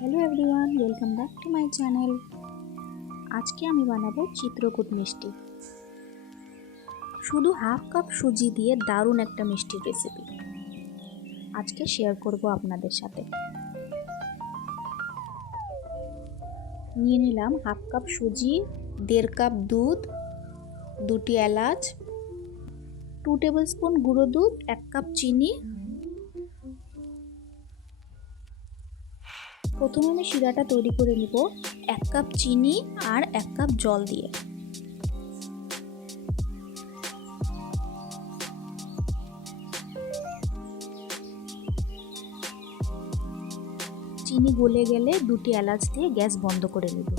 Hello everyone, welcome back to my channel. আজকে আমি বানাবো চিত্রকূট মিষ্টি। শুধু হাফ কাপ সুজি দিয়ে দারুণ একটা মিষ্টির রেসিপি আজকে শেয়ার করব আপনাদের সাথে। নিয়ে নিলাম হাফ কাপ সুজি, 1.5 কাপ দুধ, 2টি এলাচ, 2 টেবিল স্পুন গুঁড়ো দুধ, 1 কাপ চিনি। প্রথমে আমি শিরাটা তৈরি করে নিব 1 কাপ চিনি আর 1 কাপ জল দিয়ে। চিনি গলে গেলে 2টি এলাচ দিয়ে গ্যাস বন্ধ করে নেব।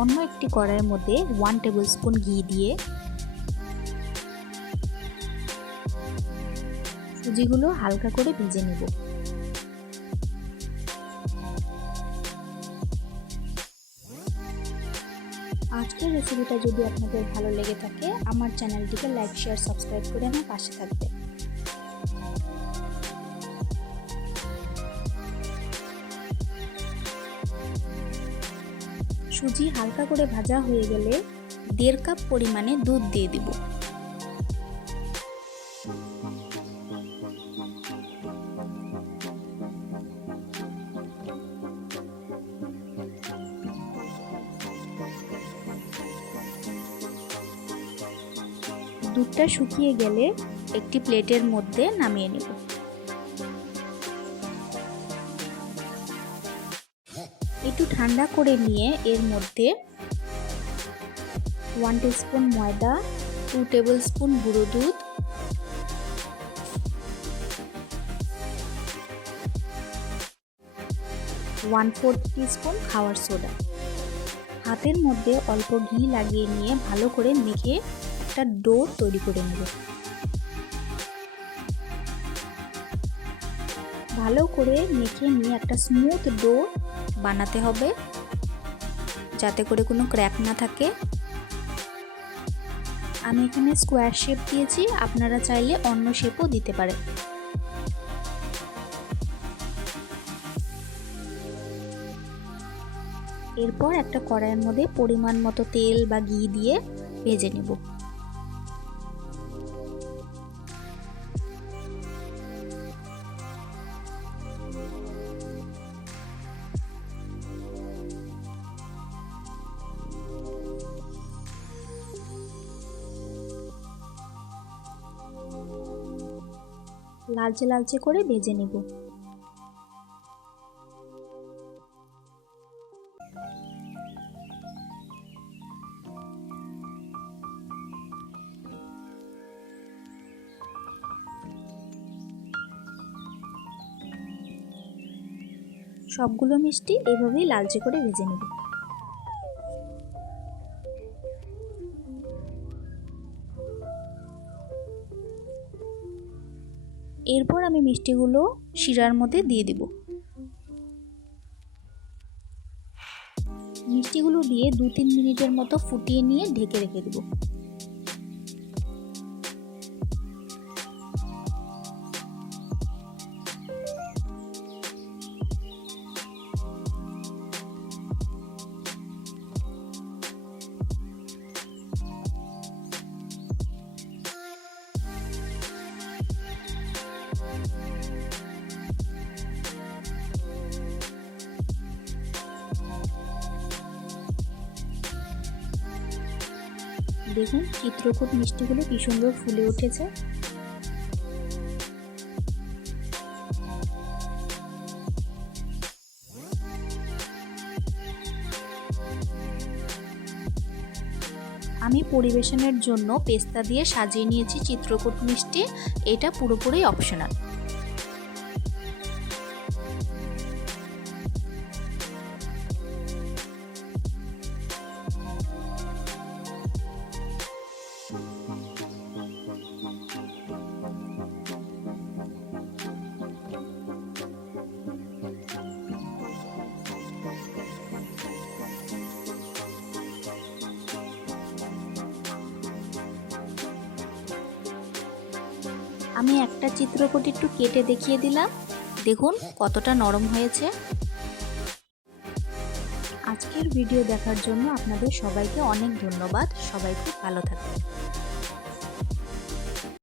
অন্য একটি কড়াইয়ের মধ্যে 1 টেবিল স্পুন ঘি দিয়ে সুজিগুলো হালকা করে ভেজে নেব। আজকের রেসিপিটা যদি আপনাদের ভালো লেগে থাকে আমার চ্যানেলটিকে লাইক, শেয়ার, সাবস্ক্রাইব করে আমার পাশে থাকবে। সুজি হালকা করে ভাজা হয়ে গেলে 1.5 কাপ পরিমাণে দুধ দিয়ে দিব। দুধটা শুকিয়ে গেলে একটি প্লেটের মধ্যে নামিয়ে নেব। একটু ঠান্ডা করে নিয়ে এর মধ্যে 1 টিস্পুন ময়দা, 2 টেবিল স্পুন গুঁড়ো দুধ, 1/4 টিস্পুন খাওয়ার সোডা, হাতের মধ্যে অল্প ঘি লাগিয়ে নিয়ে ভালো করে মেখে একটা ডো তৈরি করে নেব। ভালো করে মেখে নিয়ে একটা স্মুথ ডো বানাতে হবে যাতে করে কোনো ক্র্যাক না থাকে। আমি এখানে স্কোয়ার শেপ দিয়েছি, আপনারা চাইলে অন্য শেপও দিতে পারেন। এরপর একটা কড়াইয়ের মধ্যে পরিমাণ মতো তেল বা ঘি দিয়ে ভেজে নেব। লালচে লালচে করে ভেজে নেব। সবগুলো মিষ্টি এভাবেই লালচে করে ভেজে নেব। এরপর আমি মিষ্টিগুলো শিরার মধ্যে দিয়ে দিব। মিষ্টিগুলো দিয়ে 2-3 মিনিটের মতো ফুটিয়ে নিয়ে ঢেকে রেখে দেব। দেখুন চিত্রকূট মিষ্টিগুলো কি সুন্দর ফুলে উঠেছে। আমি পরিবেশনের জন্য পেস্তা দিয়ে সাজিয়ে নিয়েছি চিত্রকূট মিষ্টি। এটা পুরোপুরি অপশনাল। আমি একটা চিত্রকূট একটু কেটে দেখিয়ে দিলাম, দেখুন কতটা নরম হয়েছে। আজকের ভিডিও দেখার জন্য আপনাদের সবাইকে অনেক ধন্যবাদ। সবাই খুব ভালো থাকবেন।